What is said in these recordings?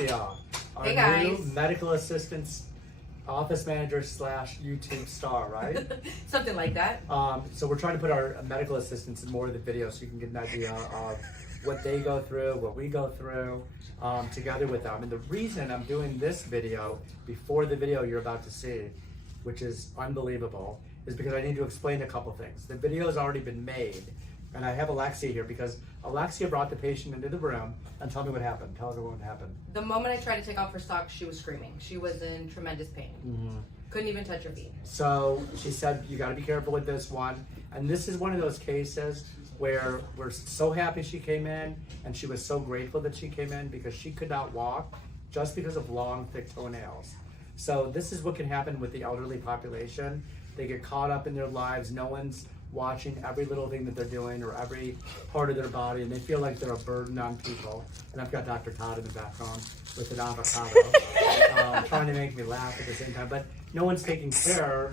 Alexia, our Hey guys. new medical assistant, office manager / YouTube star, right? Something like that. So we're trying to put our medical assistants in more of the videos so you can get an idea of what they go through, what we go through, together with them. And the reason I'm doing this video before the video you're about to see, which is unbelievable, is because I need to explain a couple things. The video has already been made, and I have Alexia here because Alexia brought the patient into the room and tell me what happened. Tell everyone what happened. The moment I tried to take off her socks, she was screaming. She was in tremendous pain. Mm-hmm. Couldn't even touch her feet. So she said, you got to be careful with this one. And this is one of those cases where we're so happy she came in, and she was so grateful that she came in because she could not walk just because of long, thick toenails. So this is what can happen with the elderly population. They get caught up in their lives. No one's watching every little thing that they're doing or every part of their body, and they feel like they're a burden on people. And I've got Dr. Todd in the background with an avocado, trying to make me laugh at the same time. But no one's taking care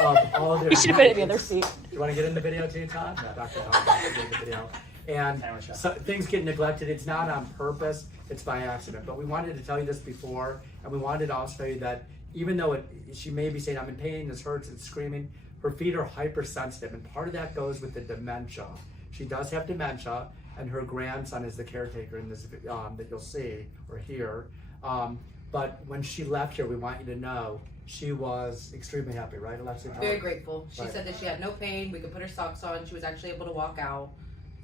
of all of their. You should have been in the other seat. You want to get in the video too, Todd? No, Dr. Todd is in the video. And so things get neglected. It's not on purpose. It's by accident. But we wanted to tell you this before, and we wanted to also tell you that even though she may be saying, I'm in pain, this hurts, it's screaming, her feet are hypersensitive, and part of that goes with the dementia. She does have dementia, and her grandson is the caretaker in this that you'll see or hear. But when she left here, we want you to know she was extremely happy, right, Alexia? Very grateful. She Right. said that she had no pain. We could put her socks on. She was actually able to walk out.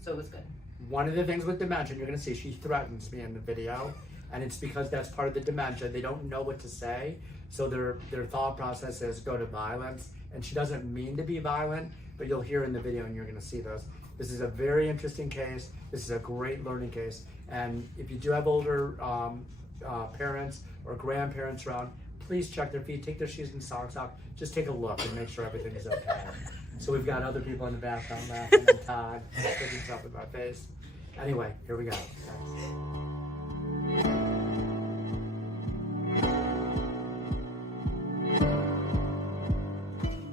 So it was good. One of the things with dementia, you're going to see, she threatens me in the video, and it's because that's part of the dementia. They don't know what to say, so their thought process is go to violence, and she doesn't mean to be violent, but you'll hear in the video, and you're going to see this. This is a very interesting case. This is a great learning case, and if you do have older parents or grandparents around, please check their feet, take their shoes and socks off, just take a look and make sure everything is okay. So we've got other people in the background laughing, and Todd putting stuff in my face. Anyway, here we go.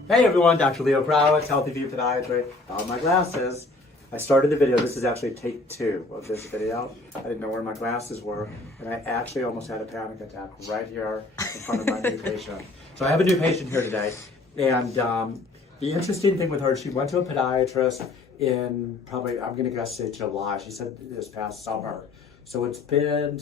Hey everyone, Dr. Leo Krawitz, Healthy View Podiatry. Found my glasses. I started the video. This is actually take 2 of this video. I didn't know where my glasses were, and I actually almost had a panic attack right here in front of my new patient. So I have a new patient here today, and the interesting thing with her, she went to a podiatrist in probably, I'm going to guess, say July. She said this past summer. So it's been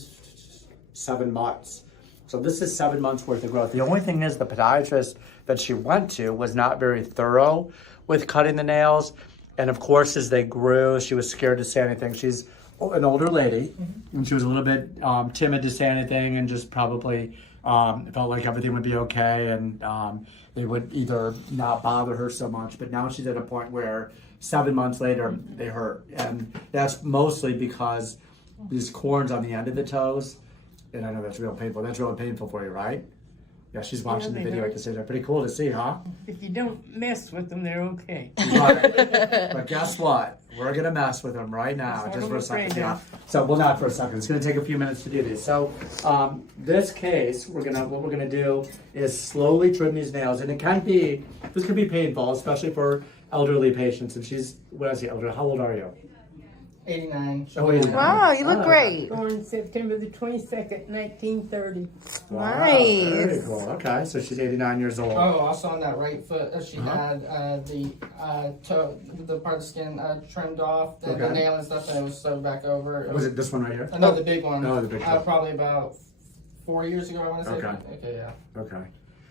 7 months. So this is 7 months worth of growth. The only thing is the podiatrist that she went to was not very thorough with cutting the nails. And of course, as they grew, she was scared to say anything. She's an older lady, and she was a little bit timid to say anything, and just probably felt like everything would be okay, and they would either not bother her so much. But now she's at a point where 7 months later, they hurt. And that's mostly because these corns on the end of the toes, and I know that's real painful. That's really painful for you, right? Yeah, she's watching the video. I can say they're pretty cool to see, huh? If you don't mess with them, they're okay. Right. But guess what? We're gonna mess with them right now, That's just what for a I'm second. afraid Yeah. of. So, well, not for a second. It's gonna take a few minutes to do these. So, this case, what we're gonna do is slowly trim these nails, and this can be painful, especially for elderly patients. And she's, what is she, elderly? How old are you? 89. Oh, 89. Wow, you look Oh, great. Born September the 22nd, 1930. Wow, Nice. very cool. Okay, so she's 89 years old. Oh, also on that right foot, she Uh-huh. had the toe, the part of the skin trimmed off, the Okay. nail and stuff that was sewed back over. Was it this one right here? No, the big one. Oh, the big one. Probably about 4 years ago, I want to say. Okay. Okay, yeah. Okay.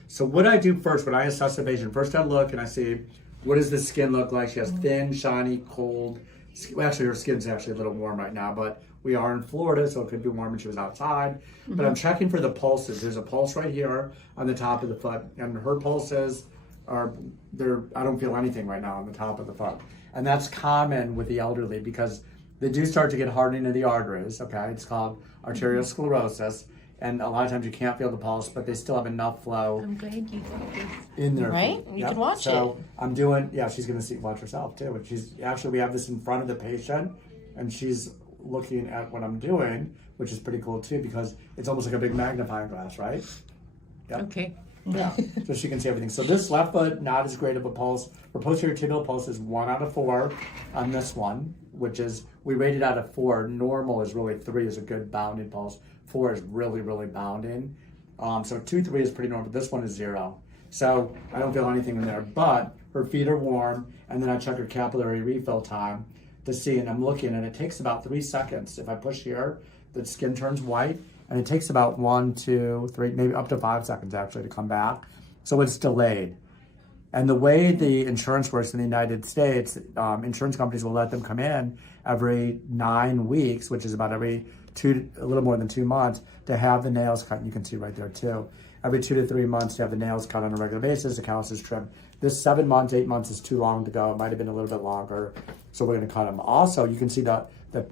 So what I do first when I assess a patient, first I look and I see what does the skin look like. She has thin, shiny, cold. Well, actually, her skin's actually a little warm right now, but we are in Florida, so it could be warm when she was outside. But I'm checking for the pulses. There's a pulse right here on the top of the foot, and her pulses I don't feel anything right now on the top of the foot. And that's common with the elderly because they do start to get hardening of the arteries, okay? It's called arteriosclerosis. And a lot of times you can't feel the pulse, but they still have enough flow I'm glad you got this. in their Right? feet. You can watch so I'm doing, she's going to watch herself too. And she's actually, we have this in front of the patient, and she's looking at what I'm doing, which is pretty cool too, because it's almost like a big magnifying glass, right? Yep. Okay. Yeah, so she can see everything. So this left foot, not as great of a pulse. Her posterior tibial pulse is 1 out of 4 on this one, which is, we rated out of 4. Normal is really 3 is a good bounding pulse. 4 is really, really bounding. So 2, 3 is pretty normal. This one is 0. So I don't feel anything in there, but her feet are warm, and then I check her capillary refill time to see, and I'm looking, and it takes about 3 seconds. If I push here, the skin turns white, and it takes about 1, 2, 3, maybe up to 5 seconds actually to come back. So it's delayed. And the way the insurance works in the United States, insurance companies will let them come in every 9 weeks, which is about every a little more than 2 months, to have the nails cut. And you can see right there too. Every 2 to 3 months to have the nails cut on a regular basis, the calluses trimmed. This 7 months, 8 months is too long to go. It might have been a little bit longer. So we're gonna cut them. Also, you can see the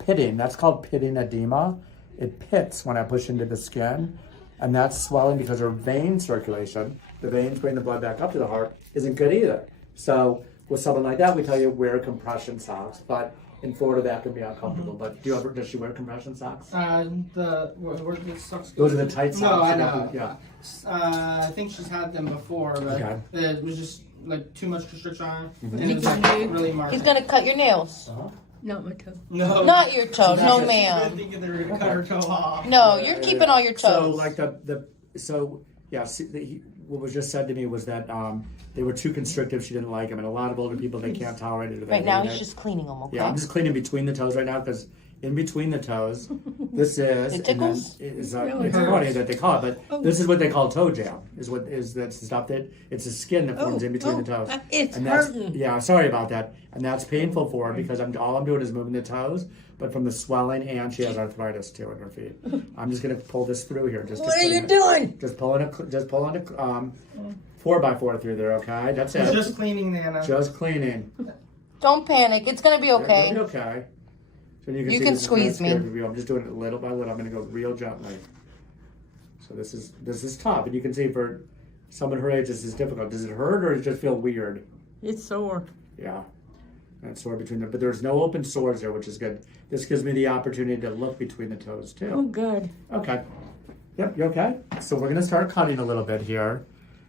pitting. That's called pitting edema. It pits when I push into the skin. And that's swelling because her vein circulation, the veins bring the blood back up to the heart, isn't good either. So with someone like that, we tell you wear compression socks. But in Florida, that can be uncomfortable. But does she wear compression socks? Where do the socks go? Those are the tight socks. No, I know. Yeah. I think she's had them before, but Okay. it was just like too much constriction on her. Mhm. And it was like really marked. He's gonna cut your nails. Not my toe. No. Not your toe. No, She's ma'am. thinking they were gonna cut her toe off. No, you're keeping all your toes. So like what was just said to me was that they were too constrictive. She didn't like them, and a lot of older people they can't tolerate it. Right now, he's just cleaning them. Okay. Yeah, I'm just cleaning between the toes right now because in between the toes, this is It tickles? it's Really funny that they call it, but this is what they call toe jam. That's the stuff that it's the skin that forms in between the toes. It's And that's, hurting. yeah, sorry about that, and that's painful for her because all I'm doing is moving the toes, but from the swelling, and she has arthritis too in her feet. I'm just gonna pull this through here. What are you doing? Just pulling a 4x4 through there, okay? That's it. Just cleaning, Nana. Just cleaning. Don't panic. It's gonna be okay. It'll be okay. So you You see can this is squeeze not scary me. for you. I'm just doing it little by little. I'm gonna go real gently. So this is tough, and you can see for someone her age this is difficult. Does it hurt or does it just feel weird? It's sore. Yeah. And it's sore between them, but there's no open sores there, which is good. This gives me the opportunity to look between the toes Oh, too. good. Okay. Yep, you okay? So we're gonna start cutting a little bit here,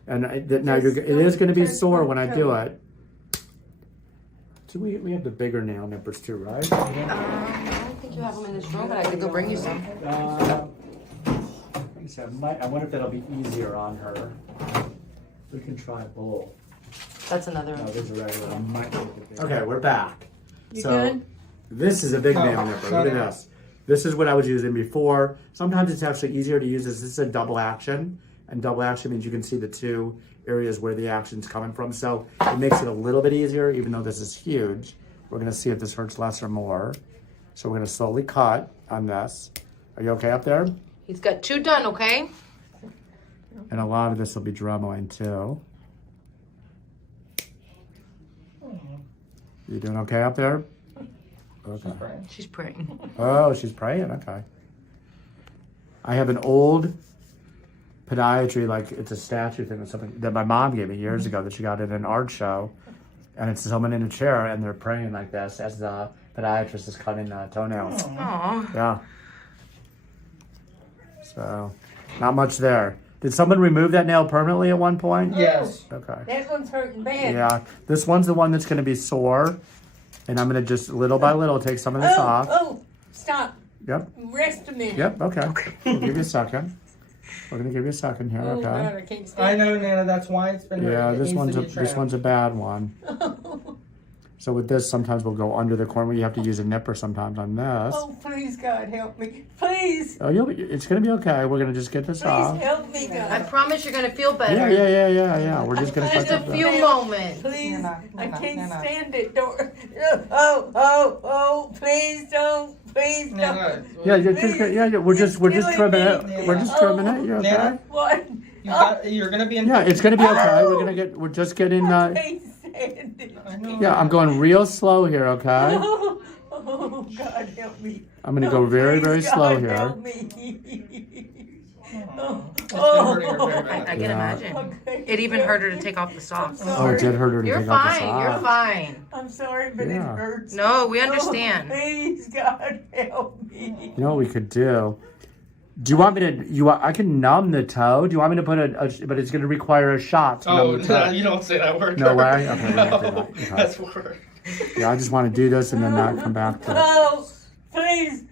and it is gonna be sore when I do it. So we have the bigger nail nippers too, right? I don't think you have them in this room, but I could go bring you some. Let me see, I wonder if that'll be easier on her. We can try both. That's another No, one. there's a regular. Okay, we're back. You So good? this is a big nail nipper. Look at this. This is what I was using before. Sometimes it's actually easier to use this. This is a double action, and double action means you can see the two areas where the action's coming from. So it makes it a little bit easier, even though this is huge. We're gonna see if this hurts less or more. So we're gonna slowly cut on this. Are you okay up there? He's got 2 done, okay? And a lot of this will be dremeling too. You doing okay up there? Okay. She's praying. Oh, she's praying. Okay. I have an old podiatry, like it's a statue thing or something that my mom gave me years ago that she got at an art show, and it's someone in a chair and they're praying like this as the podiatrist is cutting toenails. Aww. Yeah. So, not much there. Did someone remove that nail permanently at one point? Yes. Okay. That one's hurting bad. Yeah. This one's the one that's going to be sore, and I'm going to just little by little take some of this off. Oh, stop. Yep. Rest a minute. Yep. Okay. We'll give you a second. We're going to give you a second here. Oh, God, Okay. I can't I stand know, Nana. That's why it's been. Yeah. It This needs one's to a be this one's a bad one. So with this, sometimes we'll go under the corner. You have to use a nipper sometimes on this. Oh, please, God, help me. Please, Oh, it's going to be okay. We're going to just get this please off. help me, I God. promise you're gonna feel better. Yeah. We're just going to Just a few moments. Please, Nana, I Nana, can't Nana. stand it. Don't. Oh, please don't. Please don't. Nana. We're just trimming it. me. We're just trimming it. You're okay. Nana. What? You're gonna be in. Yeah, it's going to be okay. We're just getting. I can't stand it. I know. Yeah, I'm going real slow here. Okay. Oh, God, help me. I'm going to go very, Please, very God, slow here. Help me. It's been hurting her very I bad. can Yeah. imagine. Okay. It even hurt her to take off the socks. Oh, it did hurt her to You're take off the fine. sock. You're fine. I'm sorry, but it Yeah. hurts. No, we Oh, understand. please, God, help me. You know what we could do? Do you want me to? I can numb the toe. Do you want me to put but it's going to require a shot. To Oh, numb the toe. no, you don't say that word. No way? Okay, No, we have to not. Okay. that's word. Yeah, I just want to do this and then not come back to it. Oh, please,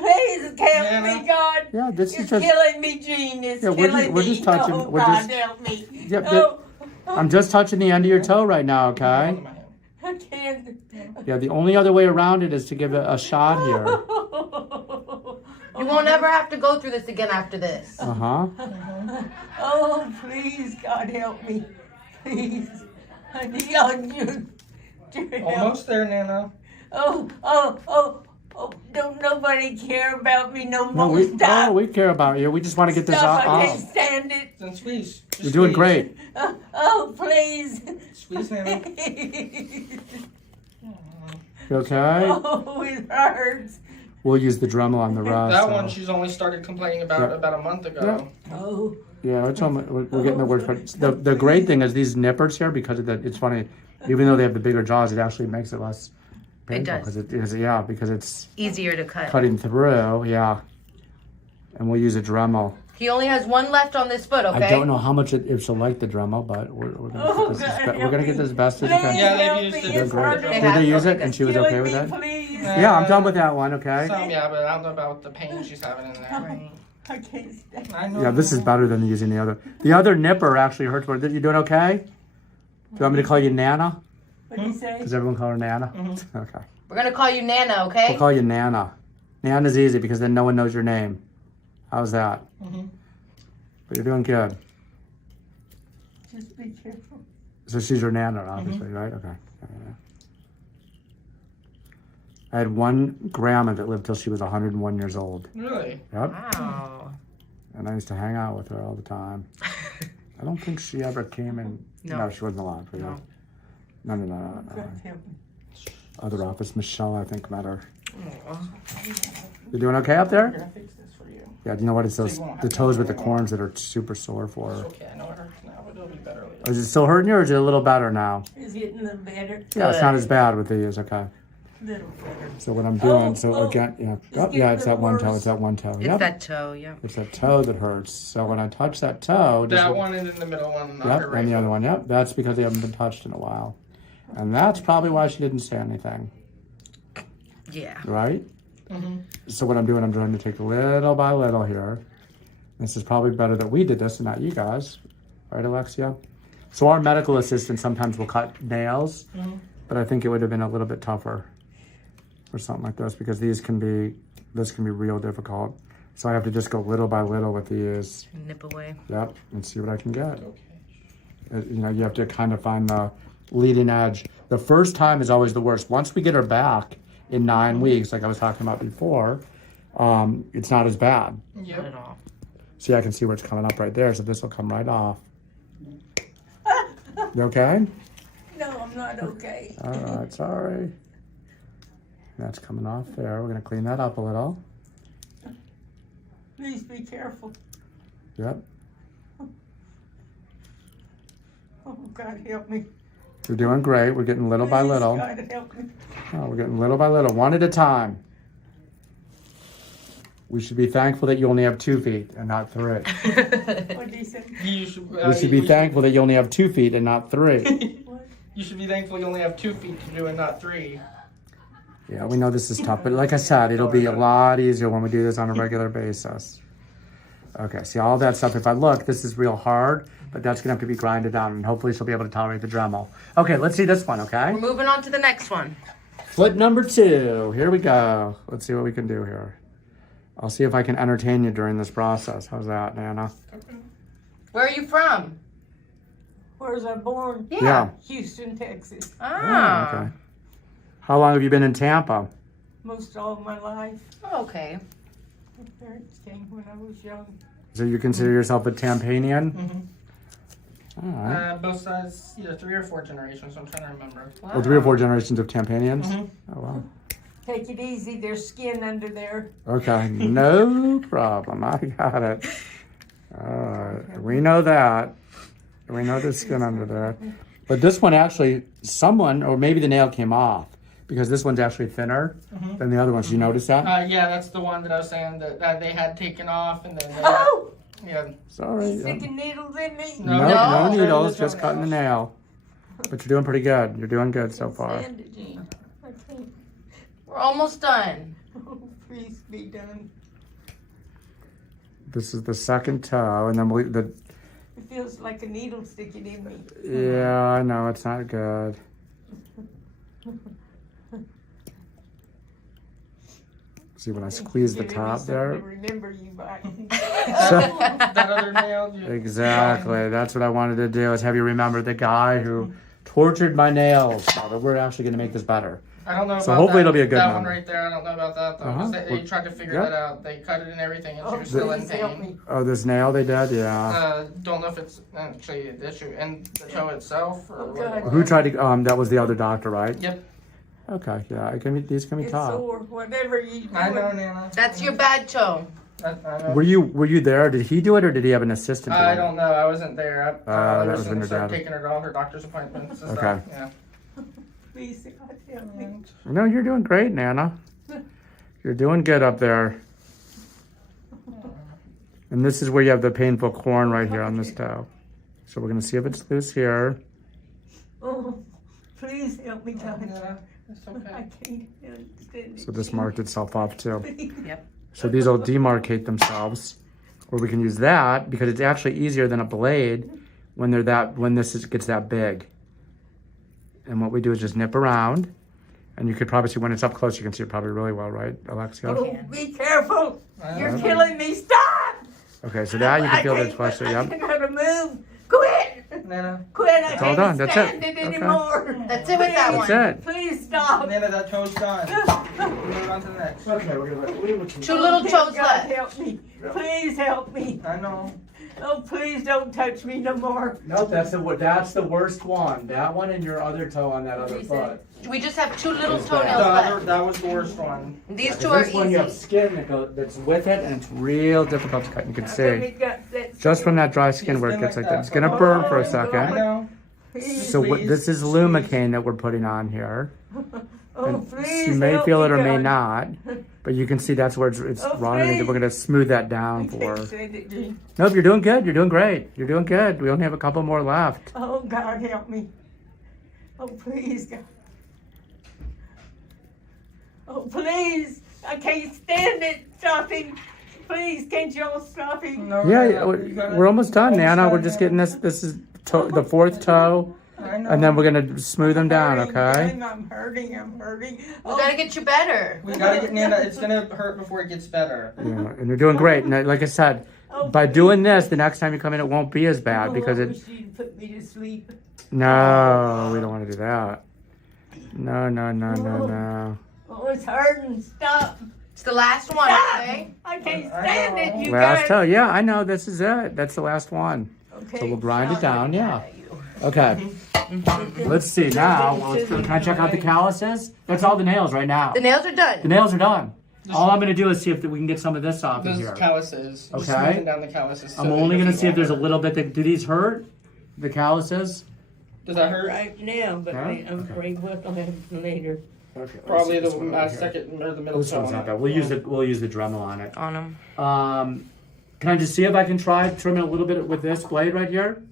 Please help Yeah. me, God. Yeah, this You're is just. killing me, Gene. It's Yeah, killing we're just me. touching- Oh, we're God, just- help me. Yep, Oh, I'm just touching the end of your toe right now, okay? I can't. Yeah, the only other way around it is to give it a shot here. You won't ever have to go through this again after this. Uh huh. Oh, please, God, help me. Please. I need your help. Almost there, Nana. Oh, don't nobody care about me no No, more. Stop. we care about you. We just want to get this Stop, I off. can't stand it. Then squeeze. Just You're doing squeeze. great. Oh, please. Squeeze, Nana. You okay? Oh, it hurts. We'll use the Dremel on the rest. That so. one she's only started complaining about Yeah. about a month ago. Oh, Yeah, we're getting the word for it. The great thing is these nippers here, because of the, it's funny, even though they have the bigger jaws, it actually makes it less painful. does. Because it is, yeah, because it's Easier to cut. cutting through, yeah. And we'll use a Dremel. He only has one left on this foot, okay? I don't know how much if she'll like the Dremel, but we're gonna get this as best as we please can. Yeah, they've help used me. it. They're It's great. hurting. They Did they use have- it and she was Killing okay with me, that? please. Yeah, I'm done with that one, okay? Some, yeah, but I don't know about the pain she's having in there. Right. I can't stand. I know. Yeah, this is better than using the other. The other nipper actually hurts more. You doing okay? Do you want me to call you Nana? What do you say? Does everyone call her Nana? Okay. We're gonna call you Nana, okay? We'll call you Nana. Nana's easy because then no one knows your name. How's that? But you're doing good. Just be careful. So she's your Nana, obviously, right? Okay. Yeah. I had one grandma that lived till she was 101 years old. Really? Yep. Wow. And I used to hang out with her all the time. I don't think she ever came in. No. She wasn't alive. Yeah. No. God help me. Other office, Michelle, I think, met her. You doing okay up there? I'm gonna fix this for you. Yeah, do you know what? It's those So you won't the have toes to with the anymore. corns that are super sore for her. Okay, I know it hurts now, but it'll be better later. Is it still hurting you, or is it a little better now? It's getting a little better. Yeah, it's not as bad with these. Okay. Little better. So what I'm doing, Oh, so oh. again, yeah, It's oh, getting yeah, a it's that little one toe. worse. It's that one toe. It's Yep. that toe, yeah. It's that toe that hurts. So when I touch that toe, just That one and then the middle one. Not yep, her and the right other one, yep. That's because they haven't been touched in a while, and that's probably why she didn't say anything, Yeah. right? So what I'm doing, I'm trying to take little by little here. This is probably better that we did this and not you guys, right, Alexia? So our medical assistant sometimes will cut nails, but I think it would have been a little bit tougher for something like this because this can be real difficult. So I have to just go little by little with these. Nip away. Yep, and see what I can get. Okay. You know, you have to kind of find the leading edge. The first time is always the worst. Once we get her back in 9 weeks, like I was talking about before, it's not as bad. Not Yep. at all. See, I can see where it's coming up right there, so this will come right off. You okay? No, I'm not okay. All right, sorry. That's coming off there. We're gonna clean that up a little. Please be careful. Yep. Oh, God help me. You're doing great. We're getting little by Please, little. God help me. Oh, we're getting little by little, one at a time. We should be thankful that you only have 2 feet and not 3. What do you say? You should, We should be thankful that you only have 2 feet and not 3. What? You should be thankful you only have 2 feet to do and not 3. Yeah, we know this is tough, but like I said, it'll be a lot easier when we do this on a regular basis. Okay, see all that stuff. If I look, this is real hard, but that's gonna have to be grinded down, and hopefully she'll be able to tolerate the Dremel. Okay, let's see this one, okay? We're moving on to the next one. Foot number 2. Here we go. Let's see what we can do here. I'll see if I can entertain you during this process. How's that, Nana? Where are you from? Where was I born? Yeah. Houston, Texas. Ah. Okay. How long have you been in Tampa? Most all of my life. Okay. My parents came when I was young. So you consider yourself a Tampanian? All right. Both sides, either 3 or 4 generations. I'm trying to remember. Wow. Oh, 3 or 4 generations of Tampanians? Oh, wow. Take it easy. There's skin under there. Okay, no problem. I got it. All right, we know that. We know there's skin under there. But this one actually, someone, or maybe the nail came off because this one's actually thinner than the other ones. Did you notice that? Yeah, that's the one that I was saying that they had taken off and then they Oh! yeah. Sorry. Sticking needles in me. No, No. no needles, just cutting the nail. But you're doing pretty good. You're doing good so far. Stand it, Gene. I can't. We're almost done. Oh, please be done. This is the second toe, and then It feels like a needle sticking in me. yeah, I know, it's not good. See when I squeeze the Giving me top something there? to remember you by. That other nail. Exactly. That's what I wanted to do, is have you remember the guy who tortured my nails. So we're actually going to make this better. I don't know about So hopefully that. it'll be a good that one. one right there. I don't know about that though. 'Cause They tried to figure Yep. that out. They cut it and everything, and she Oh, was still in please help pain. me. Oh, this nail they did? Yeah. Don't know if it's actually the issue and the toe itself or Oh, what God. it was. Who tried to, that was the other doctor, right? Yep. Okay, yeah, these can be It's tough. sore. Whatever you do. I know, Nana. That's your bad toe. I know. Were you there? Did he do it, or did he have an assistant do I it? don't know. I wasn't there. I that was was when going your to start dad- taking her to all her doctor's appointments and Okay. stuff. Yeah. Please, God, help me. No, you're doing great, Nana. You're doing good up there. And this is where you have the painful corn right here on this toe. So we're going to see if it's loose here. Oh, please help me, God. Yeah, it's I okay. can't understand it. So this marked itself off too. Yep. So these will demarcate themselves. Or we can use that because it's actually easier than a blade when gets that big. And what we do is just nip around. And you could probably see when it's up close, you can see it probably really well, right, Alexia? Oh, be careful. You're Uh, killing me. Stop. Okay, so now you can feel the I pressure. can't Yep. gotta move. Quit. Nana, Quit. I It's all can't done. That's stand it. it Okay. anymore. That's it with that That's one. it. Please stop. Nana, that toe's done. Move on to the next. Okay, we're gonna Two little Please, toes God, left. help me. Please help me. I know. Oh, please don't touch me no more. Nope, that's the worst one. That one and your other toe on that other What foot. We just have two little It's toenails The other, left. that was the worst one. These two are This one you have easy. skin that's with it, and it's real difficult to cut. You can see just from that dry skin where it gets like that. It's gonna burn for a I second. know. So this is Lumicaine that we're putting on here. Oh, And please. you may help feel me, it or may God. not, but you can see that's where it's Oh, running. please. We're gonna smooth that I down for can't her. stand it, Gene. Nope, you're doing good. You're doing great. You're doing good. We only have a couple more left. Oh, God, help me. Oh, please, God. Oh, please. I can't stand it. Stop him. Please, can't y'all stop him? No, Yeah, Nana, you gotta- we're almost done, almost Nana. done, We're just Nana. getting this is the fourth toe, I know. and then we're gonna smooth them down. Hurting, Okay. Gene. I'm hurting. We Oh, gotta get you better. We gotta get Nana. It's gonna hurt before it gets better. Yeah, and you're doing great. And like I said, oh, by please. doing this, the next time you come in, it won't be as bad Oh, because I it. wish you'd put me to sleep. No, we don't want to do that. No. Oh, it's hurting. Stop. It's the last one, Stop. okay? I can't I stand know. it. You Last guys. toe. Yeah, I know. This is it. That's the last one. Okay. So we'll grind it stop. down. Yeah. Okay. Let's see now. Can I check out the calluses? That's all the nails right now. The nails are The done. nails are done. All I'm gonna do is see if we can get some of this off of Those here. calluses. Just Okay. smoothing down the calluses. so I'm that only your gonna feet see if there's a won't little bit that. Do these hurt? The calluses? hurt. Does that hurt? Right now, but Huh? I'm afraid what will happen later. Okay. Probably the second or the middle This toe. one's on not it. bad. We'll use the Dremel on it. On them. Can I just see if I can try trimming a little bit with this blade right here?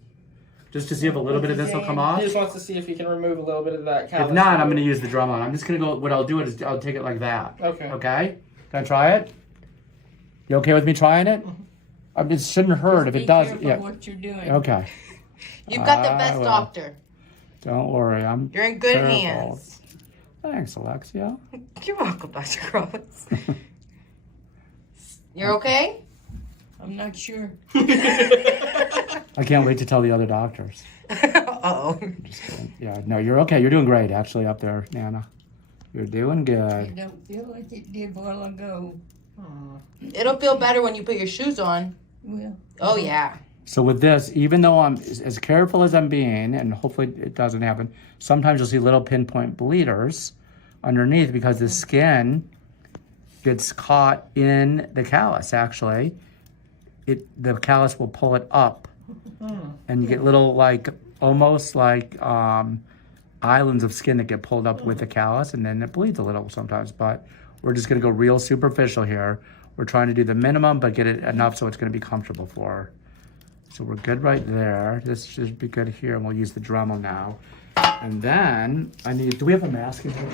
Just to see if a little bit of this will come off. He just wants to see if he can remove a little bit of that callus. If not, I'm going to use the Dremel. I'm just going to go, what I'll do is I'll take it like that. Okay. Okay? Can I try it? You okay with me trying it? It shouldn't hurt if it does. Yeah. What you're doing. Okay. You've got the I best will. doctor. Don't worry. I'm You're in good careful. hands. Thanks, Alexia. You're welcome, Dr. Cross. You're okay? I'm not sure. I can't wait to tell the other doctors. Uh-oh. Just kidding. Yeah, no, you're okay. You're doing great, actually, up there, Nana. You're doing I good. don't feel like it did a while ago. It'll feel better when you put your shoes on. Well, Oh, yeah. So with this, even though I'm as careful as I'm being, and hopefully it doesn't happen, sometimes you'll see little pinpoint bleeders underneath because the skin gets caught in the callus, actually. The callus will pull it up, and you get little, like, almost like islands of skin that get pulled up with the callus, and then it bleeds a little sometimes. But we're just going to go real superficial here. We're trying to do the minimum, but get it enough so it's going to be comfortable for her. So we're good right there. This should be good here, and we'll use the Dremel now. And then I need. Do we have a mask in here?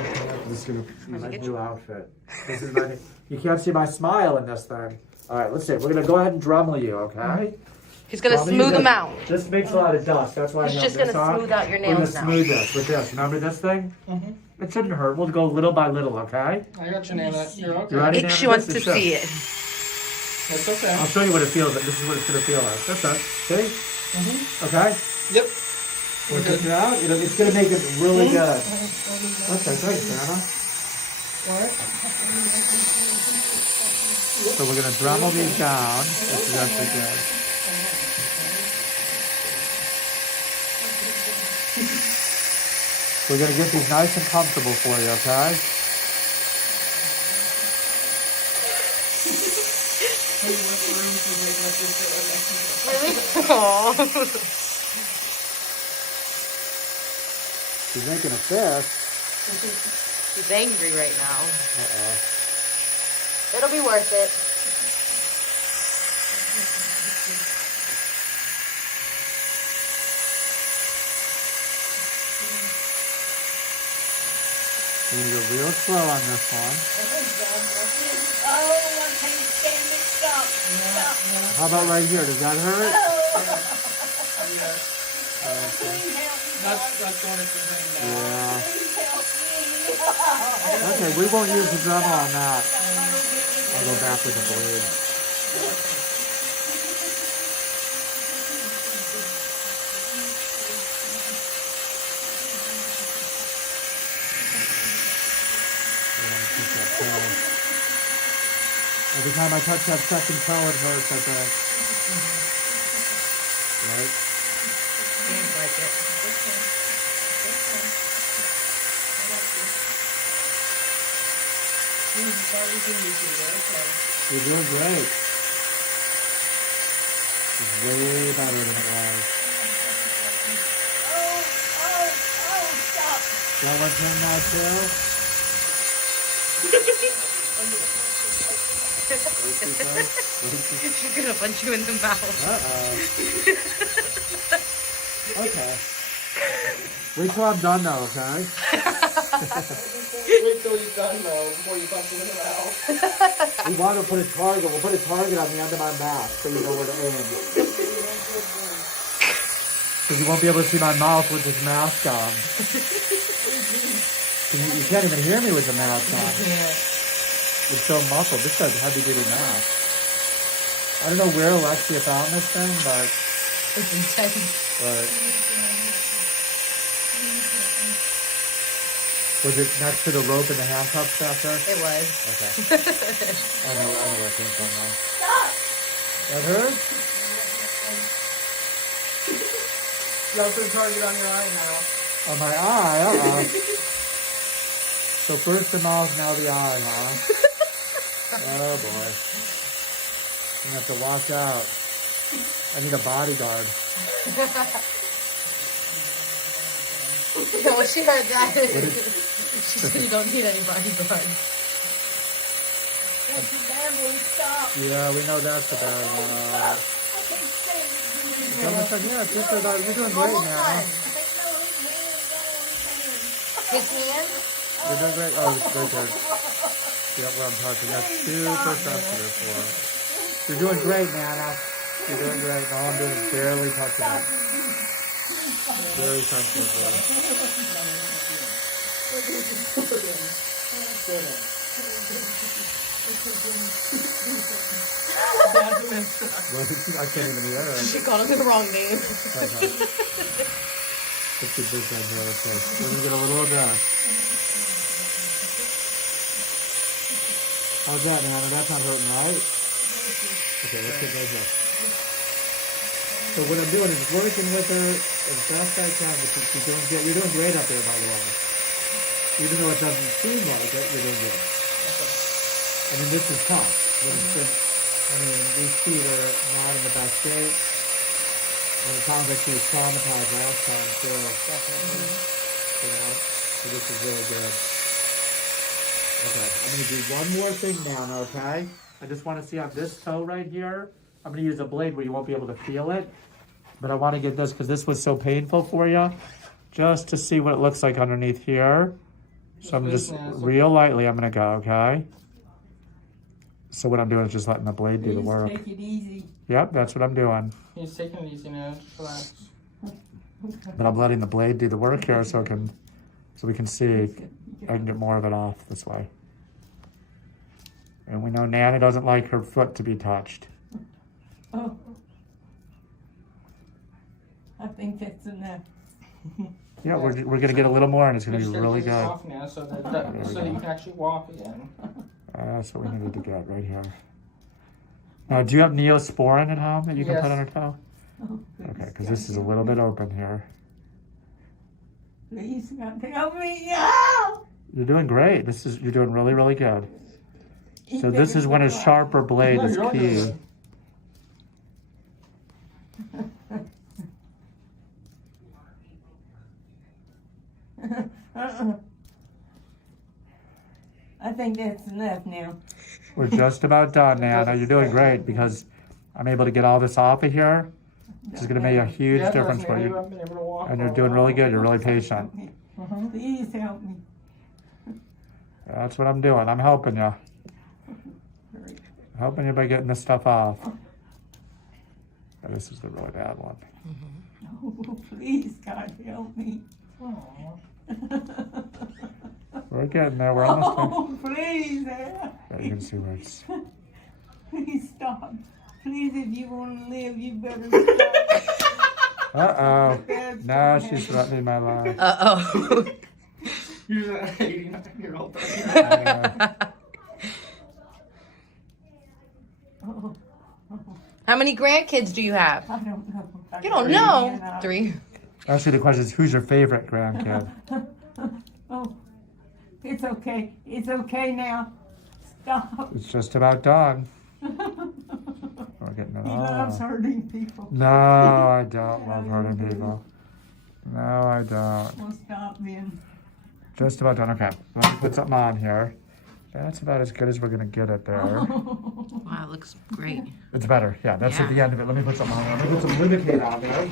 This is gonna be my new outfit. This is my. You can't see my smile in this thing. All right, let's see. We're gonna go ahead and Dremel you, okay? He's gonna Dremel you smooth them this- out. This makes a lot of dust. That's why I He's have just this gonna on. smooth out your We're gonna nails now. smooth this with this. Remember this thing? It shouldn't hurt. We'll go little by little, okay? I got your name. You're okay. You ready? Nana? She wants This to is good. see it. That's okay. I'll show you what it feels like. This is what it's gonna feel like. That's it. See? Okay? Yep. We'll take it out. It's gonna make it really good. Okay, thanks, Nana. So we're gonna Dremel these down. This is actually good. We're gonna get these nice and comfortable for you, okay? Aww. She's making a fist. He's angry right now. Uh-oh. It'll be worth it. We're gonna go real slow on this one. Oh, I can't stand it. Stop. Stop. How about right here? Does that hurt? Please help me. That's what it's saying now. Yeah. Please help me. Okay, we won't use the Dremel on that. I'll go back with the blade. Every time I touch that second toe, it hurts, I think. Right? Seems like it. You're doing great. It's way better than it was. Stop. That one turn now too? She's gonna punch you in the mouth. Okay. Wait till I'm done though, okay? Wait till you're done though before you punch him in the mouth. We want to put a target. We'll put a target on the end of my mouth so you know where to aim. Because you won't be able to see my mouth with this mask on. You can't even hear me with the mask on. It's so muffled. This does heavy-duty mask. I don't know where Alexia found this thing, but... It's intense. But... Was it next to the rope and the handcuffs back there? It was. Okay. I know where it came from now. That hurt? You have to put a target on your eye now. On my eye? So first the mouth, now the eye, huh? Oh boy. I'm gonna have to watch out. I need a bodyguard. When she heard that, she said you don't need any bodyguard. That's a bad one. Stop. Yeah, we know that's a bad one. I can't stand it. Yeah, it's just about, you're doing great Almost now. done. His hand. You're doing great. Oh, it's right there. Yep, where I'm touching. That's super sensitive for it. You're doing great, Nana. You're doing great. All I'm doing is barely touching it. Very sensitive though. I can't even hear it. She called him the wrong name. Okay. It's a big thing here. Okay. We're gonna get a little of that. How's that, Nana? That's not hurting, right? Okay, let's get those up. So what I'm doing is working with her as best I can. But she's doing good. You're doing great up there, by the way. Even though it doesn't seem like it, you're doing good. I mean, this is tough. These feet are not in the best shape. And it sounds like she was traumatized last time, too. Definitely. You know? So this is really good. Okay, I'm going to do one more thing now, okay? I just want to see on this toe right here. I'm going to use a blade where you won't be able to feel it. But I want to get this because this was so painful for you. just to see what it looks like underneath here. So I'm just real lightly, I'm gonna go, okay? So what I'm doing is just letting the blade do the Please work. take it easy. Yep, that's what I'm doing. He's taking it easy now. Just relax. But I'm letting the blade do the work here so we can see. I can get more of it off this way. And we know Nana doesn't like her foot to be touched. Oh. I think that's enough. Yeah, we're going to get a little more and it's going to Just be gotta really take it good. off now so that you can actually walk again. That's what we needed to get right here. Now, do you have Neosporin at home that you can put on her toe? Oh, Okay, because this is a little bit open here. Please, God, help me. Oh! You're doing great. You're doing really, really good. So this is when a sharper blade is key. I think that's enough now. We're just about done, Nana. You're doing great because I'm able to get all this off of here. Which is going to make a huge difference for you. And you're doing really good. You're really patient. Please help me. That's what I'm doing. I'm helping you. Helping you by getting this stuff off. Oh, this is the really bad one. Oh, please, God, help me. We're getting there. We're almost there. Oh, please, help. Yeah, you can see where it's... Please stop. Please, if you want to live, you better stop. Uh-oh. Now she's threatening my life. Uh-oh. You're an 89-year-old. How many grandkids do you have? I don't know. You don't know. 3. Actually, the question is, who's your favorite grandkid? Oh, it's okay. It's okay now. Stop. It's just about done. We're getting it He all loves off. hurting people. No, I don't love hurting people. No, I don't. Well, stop then. Just about done. Okay, let me put something on here. That's about as good as we're gonna get it there. Wow, it looks great. It's better. Yeah, that's at the end of it. Let me put something on there. Let me put some lubricant on there.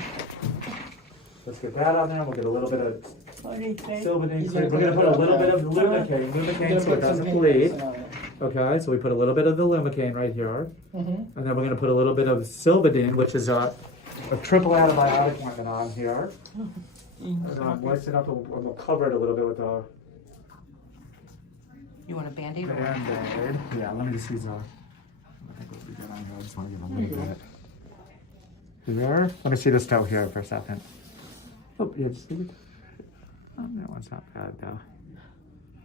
Let's get that on there. We'll get a little bit of What do you say? Silvadine. We're gonna put a little bit of lubricant so it doesn't bleed. Okay, so we put a little bit of the lubricant right here. And then we're gonna put a little bit of Silvadine, which is a triple antibiotic ointment on here. And moisten up and we'll cover it a little bit with a You want a Band-Aid? Or... Band-Aid. Yeah, let me just use a... I think what we got on here. I just want to give a little bit. There. Let me see this toe here for a second. Oh, yeah, just see it. Oh, that one's not bad though.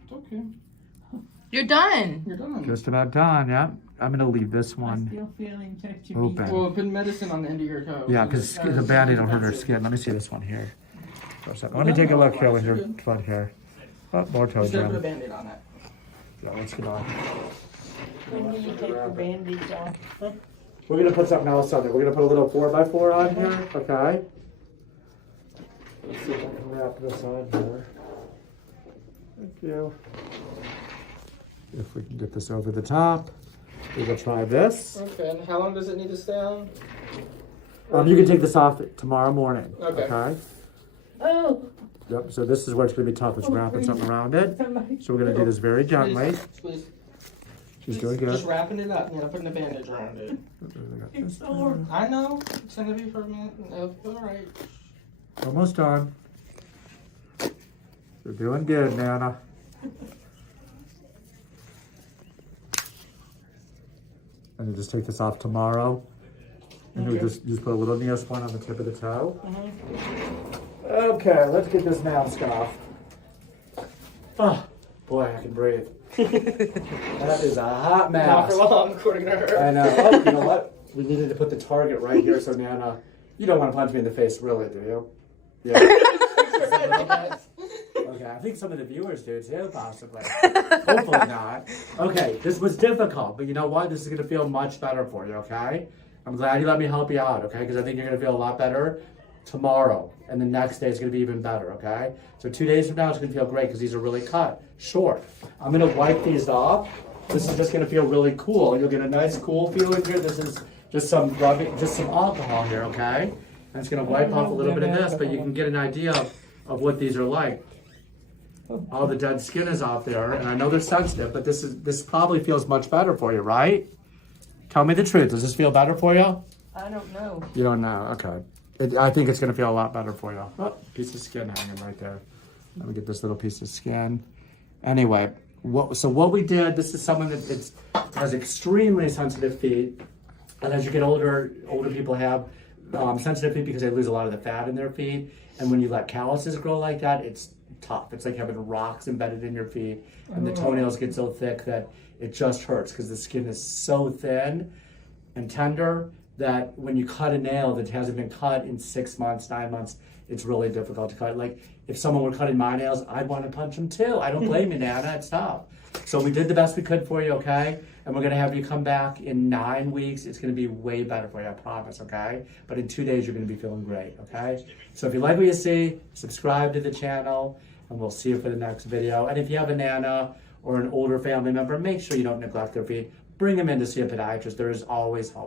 It's okay. You're done. You're done. Just about done, yeah. I'm gonna leave this I one still feel him touching open. me. Well, put medicine on the end of your toe. Yeah, because the Band-Aid will hurt her skin. Let me see this one here. For a second. Let me take a look here with your foot here. Oh, more toe Just gotta put a jam. Band-Aid on that. Yeah, let's get on. When do you take the bandage off? We're gonna put something else on there. We're gonna put a little 4x4 on here, okay? Let's see if I can wrap this on here. Thank you. If we can get this over the top, we will try this. Okay, and how long does it need to stay on? You can take this off tomorrow morning, Okay. okay? Oh, Yep, so this is where it's gonna be tough. It's wrapping something around it. somebody. So we're gonna do this very gently. Squeeze. She's doing good. Just wrapping it up, putting a bandage around it. It's sore. I know. It's gonna be for a minute. It'll be alright. Almost done. You're doing good, Nana. And you just take this off tomorrow. And you just put a little Neosporin on the tip of the toe. Okay, let's get this mask off. Oh, boy, I can breathe. That is a hot Not mask. for long, according to her. I know. Oh, you know what? We needed to put the target right here, so Nana, you don't want to punch me in the face, really, do you? Yeah. Okay, I think some of the viewers do too, possibly. Hopefully not. Okay, this was difficult, but you know what? This is going to feel much better for you, okay? I'm glad you let me help you out, okay? Because I think you're going to feel a lot better tomorrow, and the next day is going to be even better, okay? So 2 days from now, it's going to feel great because these are really cut, short. I'm going to wipe these off. This is just going to feel really cool. You'll get a nice cool feeling here. This is just some rubbing, just some alcohol here, okay? And it's going to wipe off a little bit of this, but you can get an idea of what these are like. All the dead skin is out there, and I know they're sensitive, but this probably feels much better for you, right? Tell me the truth. Does this feel better for you? I don't know. You don't know. Okay. I think it's going to feel a lot better for you. Oh, piece of skin hanging right there. Let me get this little piece of skin. Anyway, what we did, this is someone that has extremely sensitive feet. And as you get older people have sensitive feet because they lose a lot of the fat in their feet. And when you let calluses grow like that, it's tough. It's like having rocks embedded in your feet. And the toenails get so thick that it just hurts because the skin is so thin and tender that when you cut a nail that hasn't been cut in 6 months, 9 months, it's really difficult to cut. Like if someone were cutting my nails, I'd want to punch them too. I don't blame you, Nana. It's tough. So we did the best we could for you, okay? And we're going to have you come back in 9 weeks. It's going to be way better for you, I promise, okay? But in 2 days, you're going to be feeling great, okay? So if you like what you see, subscribe to the channel, and we'll see you for the next video. And if you have a Nana or an older family member, make sure you don't neglect their feet. Bring them in to see a podiatrist. There is always hope.